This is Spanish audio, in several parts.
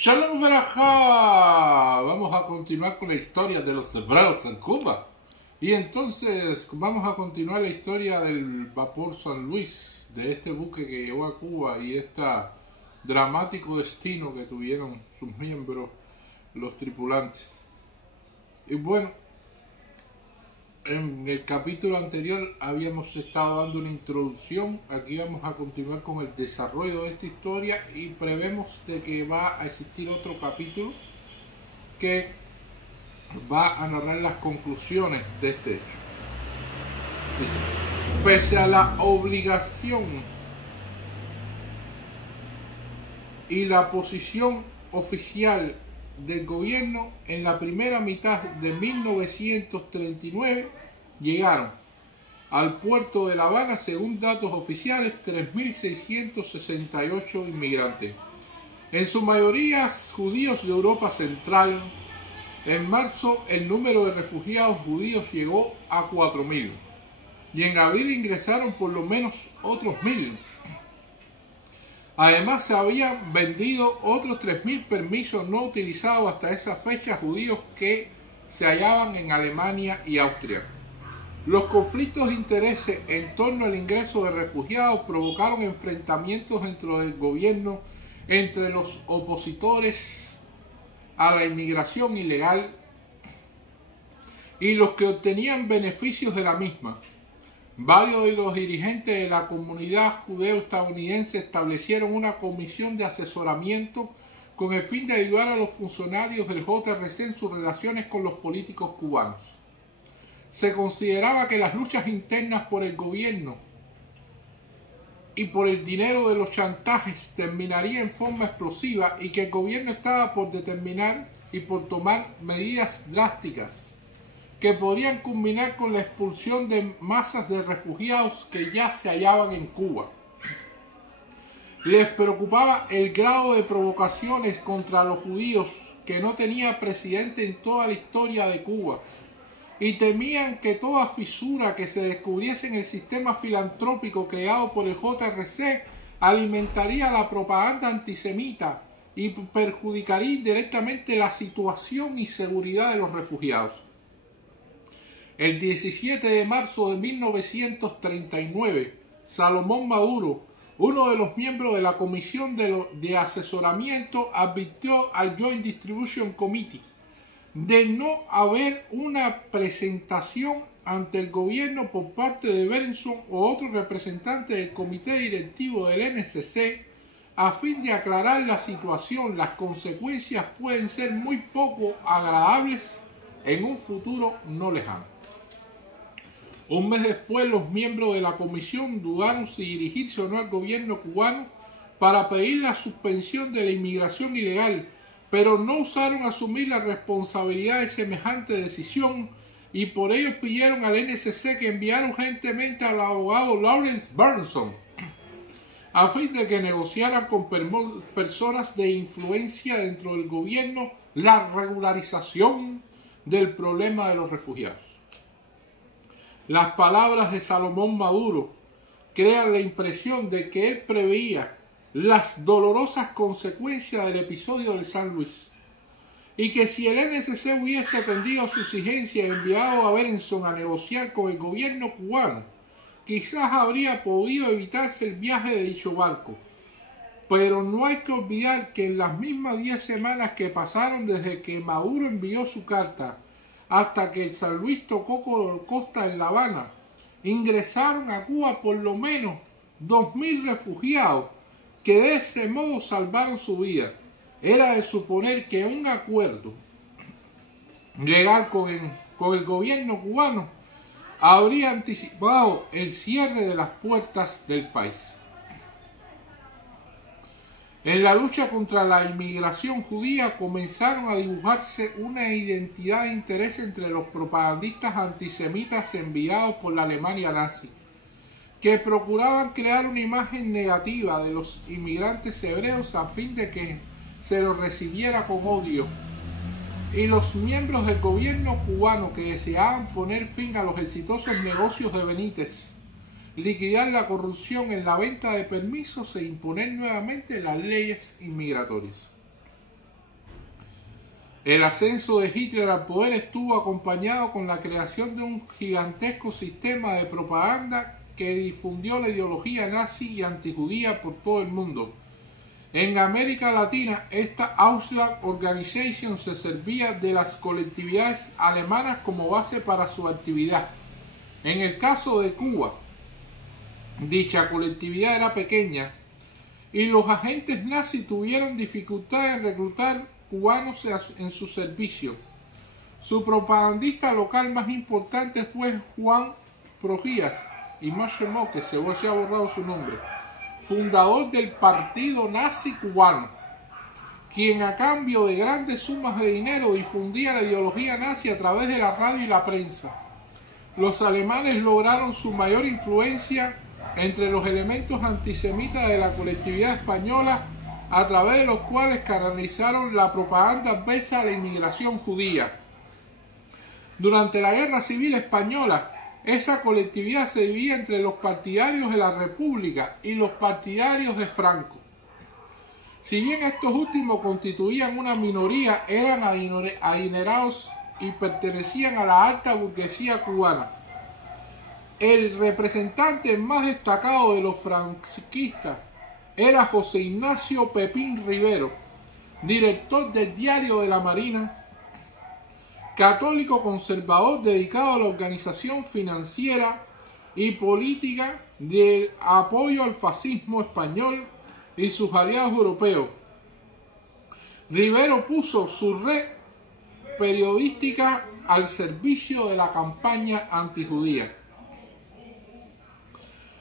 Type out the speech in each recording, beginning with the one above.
Shalom Barajá. Vamos a continuar con la historia de los hebreos en Cuba. Y entonces vamos a continuar la historia del vapor San Luis, de este buque que llegó a Cuba y este dramático destino que tuvieron sus miembros, los tripulantes. Y bueno, en el capítulo anterior habíamos estado dando una introducción. Aquí vamos a continuar con el desarrollo de esta historia y prevemos de que va a existir otro capítulo que va a narrar las conclusiones de este hecho. Dice: pese a la obligación y la posición oficial del gobierno, en la primera mitad de 1939 llegaron al puerto de La Habana, según datos oficiales, 3.668 inmigrantes, en su mayoría judíos de Europa Central. En marzo el número de refugiados judíos llegó a 4.000 y en abril ingresaron por lo menos otros 1.000. Además, se habían vendido otros 3.000 permisos no utilizados hasta esa fecha a judíos que se hallaban en Alemania y Austria. Los conflictos de intereses en torno al ingreso de refugiados provocaron enfrentamientos dentro del gobierno entre los opositores a la inmigración ilegal y los que obtenían beneficios de la misma. Varios de los dirigentes de la comunidad judeo-estadounidense establecieron una comisión de asesoramiento con el fin de ayudar a los funcionarios del JRC en sus relaciones con los políticos cubanos. Se consideraba que las luchas internas por el gobierno y por el dinero de los chantajes terminaría en forma explosiva y que el gobierno estaba por determinar y por tomar medidas drásticas que podrían culminar con la expulsión de masas de refugiados que ya se hallaban en Cuba. Les preocupaba el grado de provocaciones contra los judíos que no tenía precedente en toda la historia de Cuba y temían que toda fisura que se descubriese en el sistema filantrópico creado por el JRC alimentaría la propaganda antisemita y perjudicaría indirectamente la situación y seguridad de los refugiados. El 17 de marzo de 1939, Salomón Maduro, uno de los miembros de la Comisión de Asesoramiento, advirtió al Joint Distribution Committee de no haber una presentación ante el gobierno por parte de Berenson o otro representante del comité directivo del NSC a fin de aclarar la situación. Las consecuencias pueden ser muy poco agradables en un futuro no lejano. Un mes después, los miembros de la comisión dudaron si dirigirse o no al gobierno cubano para pedir la suspensión de la inmigración ilegal, pero no osaron asumir la responsabilidad de semejante decisión y por ello pidieron al NSC que enviara urgentemente al abogado Lawrence Berenson a fin de que negociaran con personas de influencia dentro del gobierno la regularización del problema de los refugiados. Las palabras de Salomón Maduro crean la impresión de que él preveía las dolorosas consecuencias del episodio del San Luis y que si el NSC hubiese atendido a su exigencia y enviado a Berenson a negociar con el gobierno cubano, quizás habría podido evitarse el viaje de dicho barco. Pero no hay que olvidar que en las mismas 10 semanas que pasaron desde que Maduro envió su carta hasta que el San Luis tocó costa en La Habana, ingresaron a Cuba por lo menos 2.000 refugiados que de ese modo salvaron su vida. Era de suponer que un acuerdo legal con el gobierno cubano habría anticipado el cierre de las puertas del país. En la lucha contra la inmigración judía comenzaron a dibujarse una identidad de interés entre los propagandistas antisemitas enviados por la Alemania nazi, que procuraban crear una imagen negativa de los inmigrantes hebreos a fin de que se los recibiera con odio, y los miembros del gobierno cubano que deseaban poner fin a los exitosos negocios de Benítez, liquidar la corrupción en la venta de permisos e imponer nuevamente las leyes inmigratorias. El ascenso de Hitler al poder estuvo acompañado con la creación de un gigantesco sistema de propaganda que difundió la ideología nazi y antijudía por todo el mundo. En América Latina, esta Ausland Organization se servía de las colectividades alemanas como base para su actividad. En el caso de Cuba, dicha colectividad era pequeña y los agentes nazis tuvieron dificultad en reclutar cubanos en su servicio. Su propagandista local más importante fue Juan Projías y Machemó, que se ha borrado su nombre, fundador del Partido Nazi Cubano, quien a cambio de grandes sumas de dinero difundía la ideología nazi a través de la radio y la prensa. Los alemanes lograron su mayor influencia entre los elementos antisemitas de la colectividad española, a través de los cuales canalizaron la propaganda adversa a la inmigración judía. Durante la Guerra Civil Española, esa colectividad se dividía entre los partidarios de la República y los partidarios de Franco. Si bien estos últimos constituían una minoría, eran adinerados y pertenecían a la alta burguesía cubana. El representante más destacado de los franquistas era José Ignacio Pepín Rivero, director del Diario de la Marina, católico conservador dedicado a la organización financiera y política de apoyo al fascismo español y sus aliados europeos. Rivero puso su red periodística al servicio de la campaña antijudía.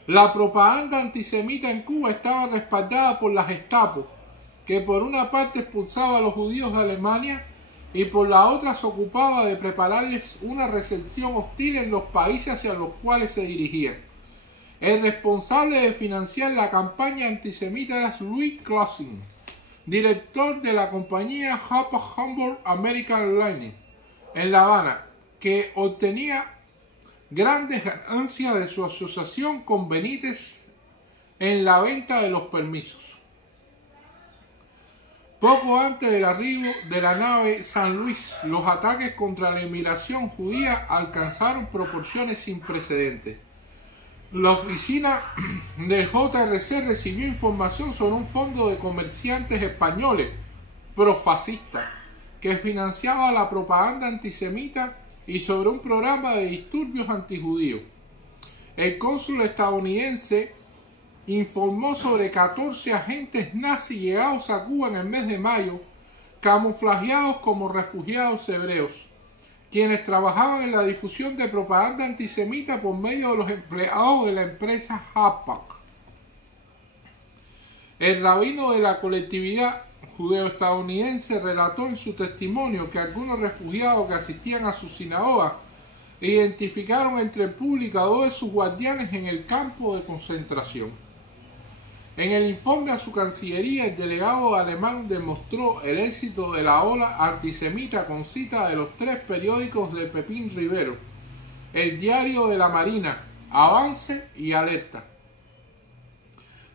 La propaganda antisemita en Cuba estaba respaldada por la Gestapo, que por una parte expulsaba a los judíos de Alemania y por la otra se ocupaba de prepararles una recepción hostil en los países hacia los cuales se dirigían. El responsable de financiar la campaña antisemita era Louis Clausen, director de la compañía Hamburg American Airlines en La Habana, que obtenía grandes ganancias de su asociación con Benítez en la venta de los permisos. Poco antes del arribo de la nave San Luis, los ataques contra la inmigración judía alcanzaron proporciones sin precedentes. La oficina del JRC recibió información sobre un fondo de comerciantes españoles profascistas que financiaba la propaganda antisemita y sobre un programa de disturbios antijudíos. El cónsul estadounidense informó sobre 14 agentes nazis llegados a Cuba en el mes de mayo, camuflajeados como refugiados hebreos, quienes trabajaban en la difusión de propaganda antisemita por medio de los empleados de la empresa Hapak. El rabino de la colectividad judeo-estadounidense relató en su testimonio que algunos refugiados que asistían a su sinagoga identificaron entre el público a 2 de sus guardianes en el campo de concentración. En el informe a su cancillería, el delegado alemán demostró el éxito de la ola antisemita con cita de los 3 periódicos de Pepín Rivero: el Diario de la Marina, Avance y Alerta.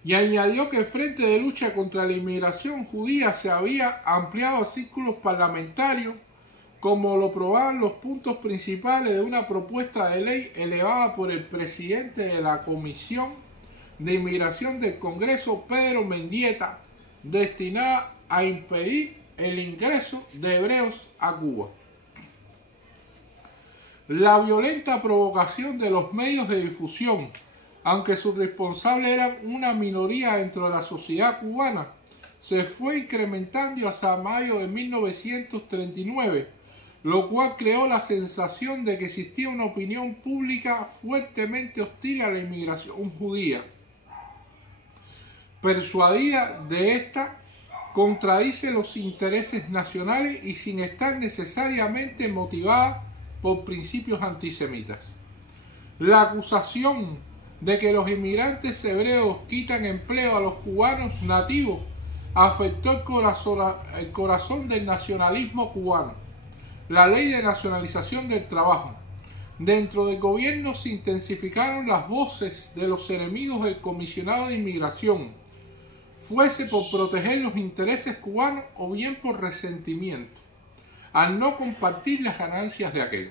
Y añadió que el Frente de Lucha contra la Inmigración Judía se había ampliado a círculos parlamentarios, como lo probaban los puntos principales de una propuesta de ley elevada por el presidente de la Comisión de Inmigración del Congreso, Pedro Mendieta, destinada a impedir el ingreso de hebreos a Cuba. La violenta provocación de los medios de difusión, aunque sus responsables eran una minoría dentro de la sociedad cubana, se fue incrementando hasta mayo de 1939, lo cual creó la sensación de que existía una opinión pública fuertemente hostil a la inmigración judía. Persuadida de esta, contradice los intereses nacionales y sin estar necesariamente motivada por principios antisemitas. La acusación de que los inmigrantes hebreos quitan empleo a los cubanos nativos afectó el corazón del nacionalismo cubano. La ley de nacionalización del trabajo. Dentro del gobierno se intensificaron las voces de los enemigos del comisionado de inmigración, fuese por proteger los intereses cubanos o bien por resentimiento. al no compartir las ganancias de aquel.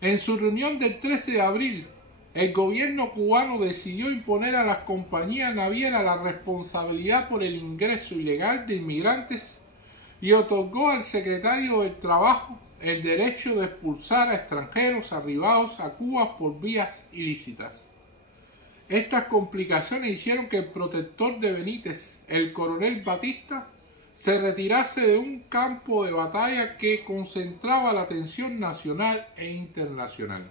En su reunión del 13 de abril, el gobierno cubano decidió imponer a las compañías navieras la responsabilidad por el ingreso ilegal de inmigrantes y otorgó al secretario del Trabajo el derecho de expulsar a extranjeros arribados a Cuba por vías ilícitas. Estas complicaciones hicieron que el protector de Benítez, el coronel Batista, se retirase de un campo de batalla que concentraba la atención nacional e internacional.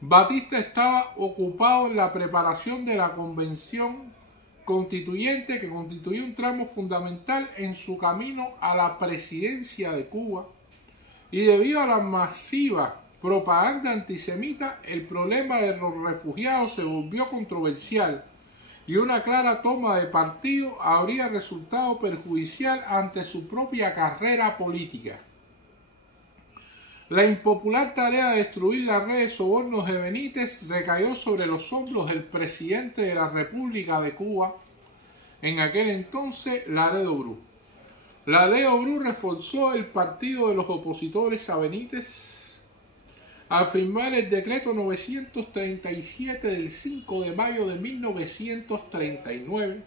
Batista estaba ocupado en la preparación de la convención constituyente que constituía un tramo fundamental en su camino a la presidencia de Cuba, y debido a la masiva propaganda antisemita, el problema de los refugiados se volvió controversial y una clara toma de partido habría resultado perjudicial ante su propia carrera política. La impopular tarea de destruir la red de sobornos de Benítez recayó sobre los hombros del presidente de la República de Cuba, en aquel entonces Laredo Bru. Laredo Bru reforzó el partido de los opositores a Benítez al firmar el decreto 937 del 5 de mayo de 1939,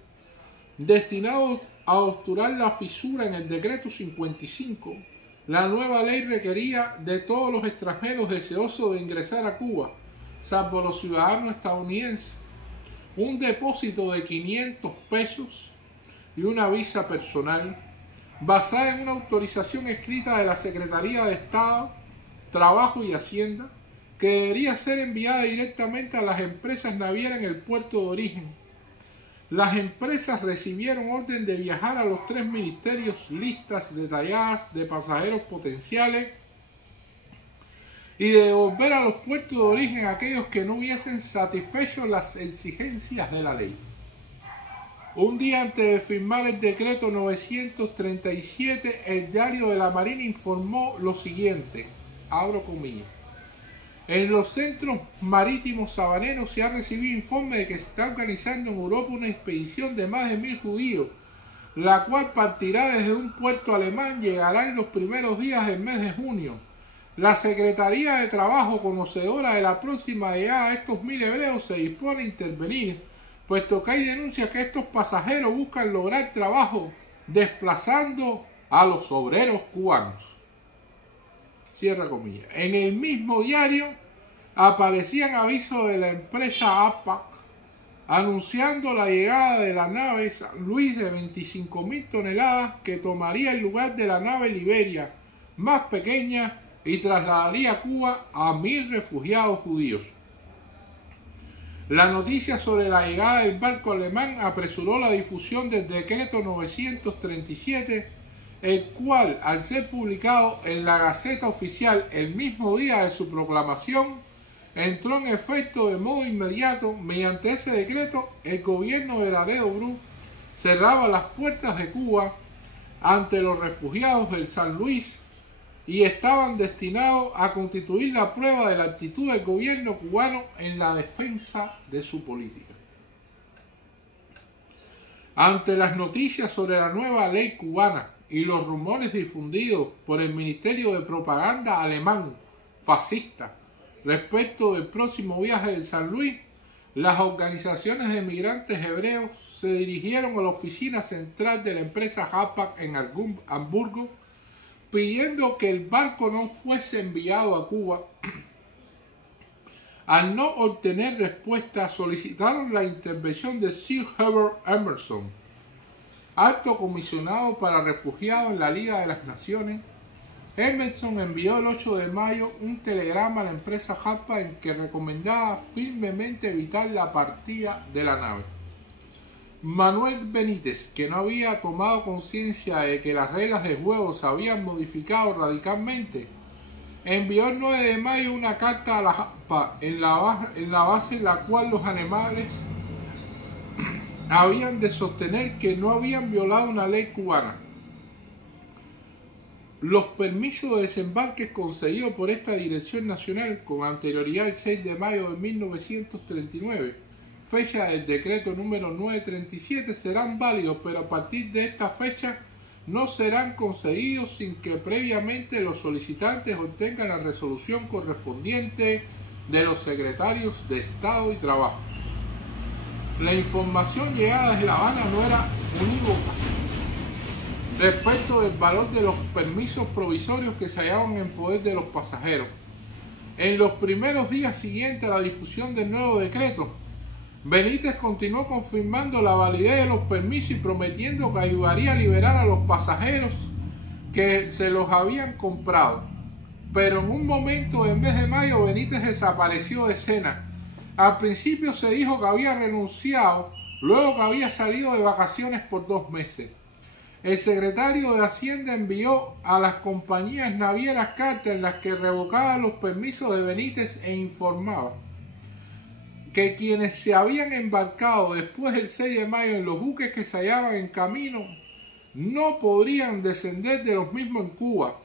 destinado a obturar la fisura en el decreto 55. La nueva ley requería de todos los extranjeros deseosos de ingresar a Cuba, salvo los ciudadanos estadounidenses, un depósito de 500 pesos y una visa personal, basada en una autorización escrita de la Secretaría de Estado, Trabajo y Hacienda, que debería ser enviada directamente a las empresas navieras en el puerto de origen. Las empresas recibieron orden de viajar a los 3 ministerios listas detalladas de pasajeros potenciales y de devolver a los puertos de origen a aquellos que no hubiesen satisfecho las exigencias de la ley. Un día antes de firmar el decreto 937, el Diario de la Marina informó lo siguiente, abro comillas: en los centros marítimos sabaneros se ha recibido informe de que se está organizando en Europa una expedición de más de 1000 judíos, la cual partirá desde un puerto alemán y llegará en los primeros días del mes de junio. La Secretaría de Trabajo, conocedora de la próxima llegada de estos 1000 hebreos, se dispone a intervenir, puesto que hay denuncias que estos pasajeros buscan lograr trabajo desplazando a los obreros cubanos. Cierra comillas. En el mismo diario aparecían avisos de la empresa APAC anunciando la llegada de la nave San Luis de 25.000 toneladas que tomaría el lugar de la nave Liberia, más pequeña, y trasladaría a Cuba a 1000 refugiados judíos. La noticia sobre la llegada del barco alemán apresuró la difusión del decreto 937, el cual, al ser publicado en la Gaceta Oficial el mismo día de su proclamación, entró en efecto de modo inmediato. Mediante ese decreto, el gobierno de Laredo Bru cerraba las puertas de Cuba ante los refugiados del San Luis y estaban destinados a constituir la prueba de la actitud del gobierno cubano en la defensa de su política. Ante las noticias sobre la nueva ley cubana y los rumores difundidos por el Ministerio de Propaganda alemán fascista respecto del próximo viaje del San Luis, las organizaciones de migrantes hebreos se dirigieron a la oficina central de la empresa Hapag en Hamburgo, pidiendo que el barco no fuese enviado a Cuba. Al no obtener respuesta, solicitaron la intervención de Sir Herbert Emerson, alto comisionado para refugiados en la Liga de las Naciones. Emerson envió el 8 de mayo un telegrama a la empresa Hapag en que recomendaba firmemente evitar la partida de la nave. Manuel Benítez, que no había tomado conciencia de que las reglas de juego se habían modificado radicalmente, envió el 9 de mayo una carta a la Hapag en la base en la cual los alemanes habían de sostener que no habían violado una ley cubana. Los permisos de desembarque concedidos por esta Dirección Nacional con anterioridad al 6 de mayo de 1939, fecha del decreto número 937, serán válidos, pero a partir de esta fecha no serán concedidos sin que previamente los solicitantes obtengan la resolución correspondiente de los secretarios de Estado y Trabajo. La información llegada desde La Habana no era unívoca respecto del valor de los permisos provisorios que se hallaban en poder de los pasajeros. En los primeros días siguientes a la difusión del nuevo decreto, Benítez continuó confirmando la validez de los permisos y prometiendo que ayudaría a liberar a los pasajeros que se los habían comprado. Pero en un momento, en mes de mayo, Benítez desapareció de escena. Al principio se dijo que había renunciado, luego que había salido de vacaciones por 2 meses. El secretario de Hacienda envió a las compañías navieras cartas en las que revocaba los permisos de Benítez e informaba que quienes se habían embarcado después del 6 de mayo en los buques que se hallaban en camino no podrían descender de los mismos en Cuba.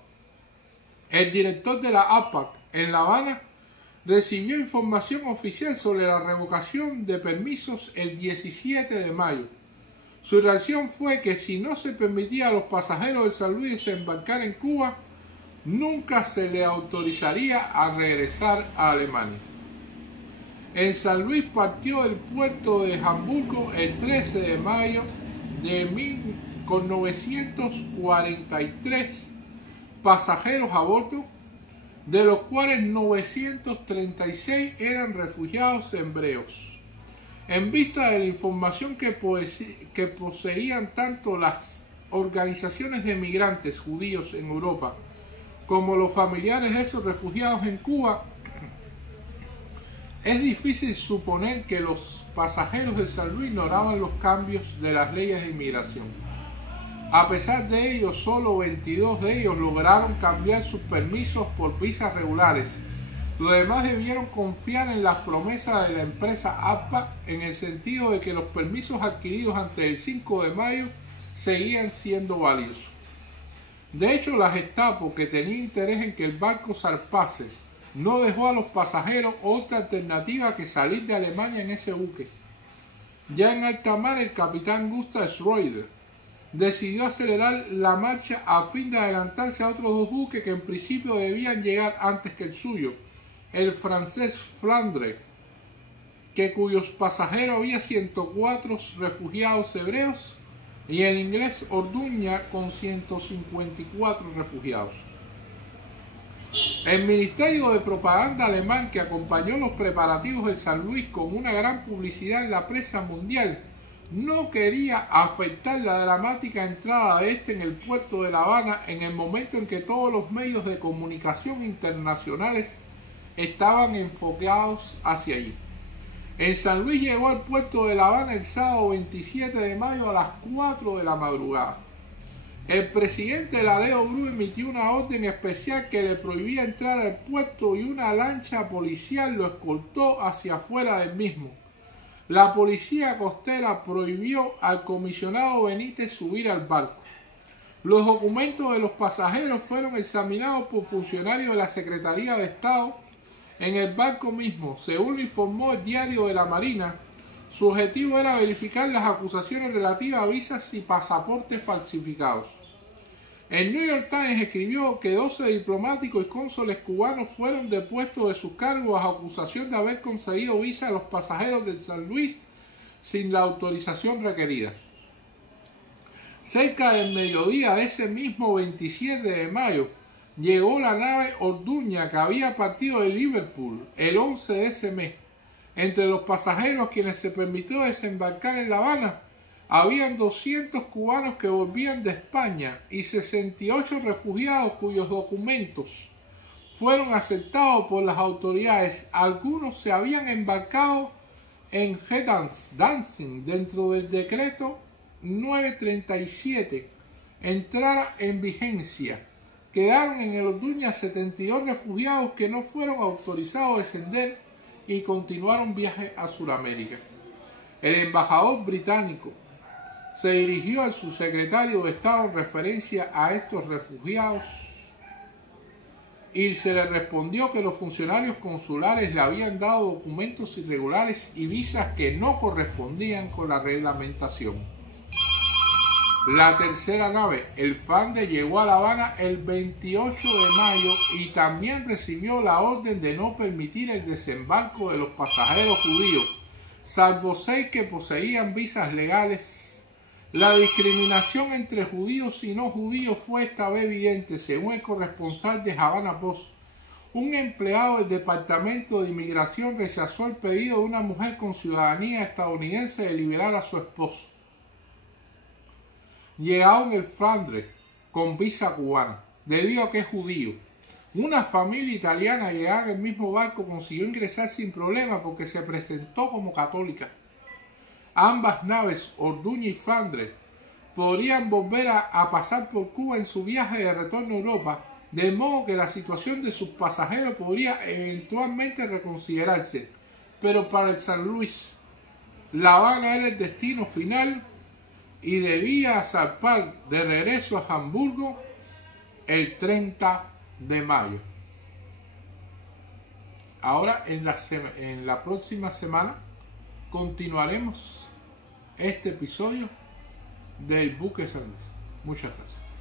El director de la APAC en La Habana recibió información oficial sobre la revocación de permisos el 17 de mayo. Su reacción fue que si no se permitía a los pasajeros de San Luis desembarcar en Cuba, nunca se les autorizaría a regresar a Alemania. En San Luis partió del puerto de Hamburgo el 13 de mayo con 943 pasajeros a bordo, de los cuales 936 eran refugiados hebreos. En vista de la información que poseían tanto las organizaciones de migrantes judíos en Europa como los familiares de esos refugiados en Cuba, es difícil suponer que los pasajeros de San Luis ignoraban los cambios de las leyes de inmigración. A pesar de ello, solo 22 de ellos lograron cambiar sus permisos por visas regulares. Los demás debieron confiar en las promesas de la empresa APAC en el sentido de que los permisos adquiridos antes del 5 de mayo seguían siendo válidos. De hecho, la Gestapo, que tenía interés en que el barco zarpase, no dejó a los pasajeros otra alternativa que salir de Alemania en ese buque. Ya en alta mar, el capitán Gustav Schroeder decidió acelerar la marcha a fin de adelantarse a otros 2 buques que en principio debían llegar antes que el suyo, el francés Flandre, cuyos pasajeros había 104 refugiados hebreos, y el inglés Orduña con 154 refugiados. El Ministerio de Propaganda alemán, que acompañó los preparativos del San Luis con una gran publicidad en la prensa mundial, no quería afectar la dramática entrada de este en el puerto de La Habana en el momento en que todos los medios de comunicación internacionales estaban enfocados hacia allí. En San Luis llegó al puerto de La Habana el sábado 27 de mayo a las 4 de la madrugada. El presidente Ladeo Bru emitió una orden especial que le prohibía entrar al puerto y una lancha policial lo escoltó hacia afuera del mismo. La policía costera prohibió al comisionado Benítez subir al barco. Los documentos de los pasajeros fueron examinados por funcionarios de la Secretaría de Estado en el barco mismo. Según lo informó el Diario de la Marina, su objetivo era verificar las acusaciones relativas a visas y pasaportes falsificados. El New York Times escribió que 12 diplomáticos y cónsules cubanos fueron depuestos de sus cargos bajo acusación de haber concedido visas a los pasajeros de San Luis sin la autorización requerida. Cerca del mediodía de ese mismo 27 de mayo, llegó la nave Orduña, que había partido de Liverpool el 11 de ese mes. Entre los pasajeros quienes se permitió desembarcar en La Habana, habían 200 cubanos que volvían de España y 68 refugiados cuyos documentos fueron aceptados por las autoridades. Algunos se habían embarcado en Gdańsk dentro del decreto 937 entrara en vigencia. Quedaron en el Orduña 72 refugiados que no fueron autorizados a descender y continuaron viaje a Sudamérica. El embajador británico se dirigió al subsecretario de Estado en referencia a estos refugiados y se le respondió que los funcionarios consulares le habían dado documentos irregulares y visas que no correspondían con la reglamentación. La tercera nave, el Flandre, llegó a La Habana el 28 de mayo y también recibió la orden de no permitir el desembarco de los pasajeros judíos, salvo 6 que poseían visas legales. La discriminación entre judíos y no judíos fue esta vez evidente, según el corresponsal de Havana Post. Un empleado del Departamento de Inmigración rechazó el pedido de una mujer con ciudadanía estadounidense de liberar a su esposo. Llegaron el Flandre con visa cubana, debido a que es judío. Una familia italiana llegada en el mismo barco consiguió ingresar sin problema porque se presentó como católica. Ambas naves, Orduña y Flandre, podrían volver a pasar por Cuba en su viaje de retorno a Europa, de modo que la situación de sus pasajeros podría eventualmente reconsiderarse. Pero para el San Luis, La Habana era el destino final y debía zarpar de regreso a Hamburgo el 30 de mayo. Ahora en la próxima semana continuaremos este episodio del buque San Luis. Muchas gracias.